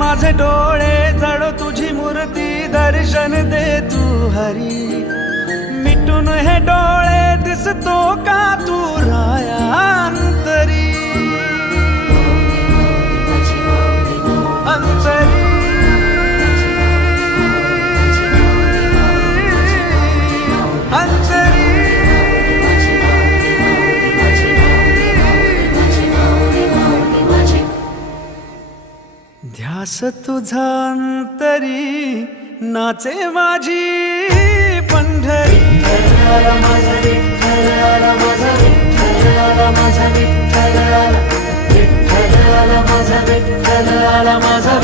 माझे डोळे जळो तुझी मूर्ती दर्शन दे तू हरी मिटून हे डोळे दिसतो का तू राया अंतरी अंतरी अंतरी ध्यास तुझा अंतरी नाचे माझी पंढरी विठ्ठल माझा विठ्ठल आला माझा विठ्ठल आला माझा विठ्ठल आला विठ्ठल आला माझा विठ्ठल आला माझा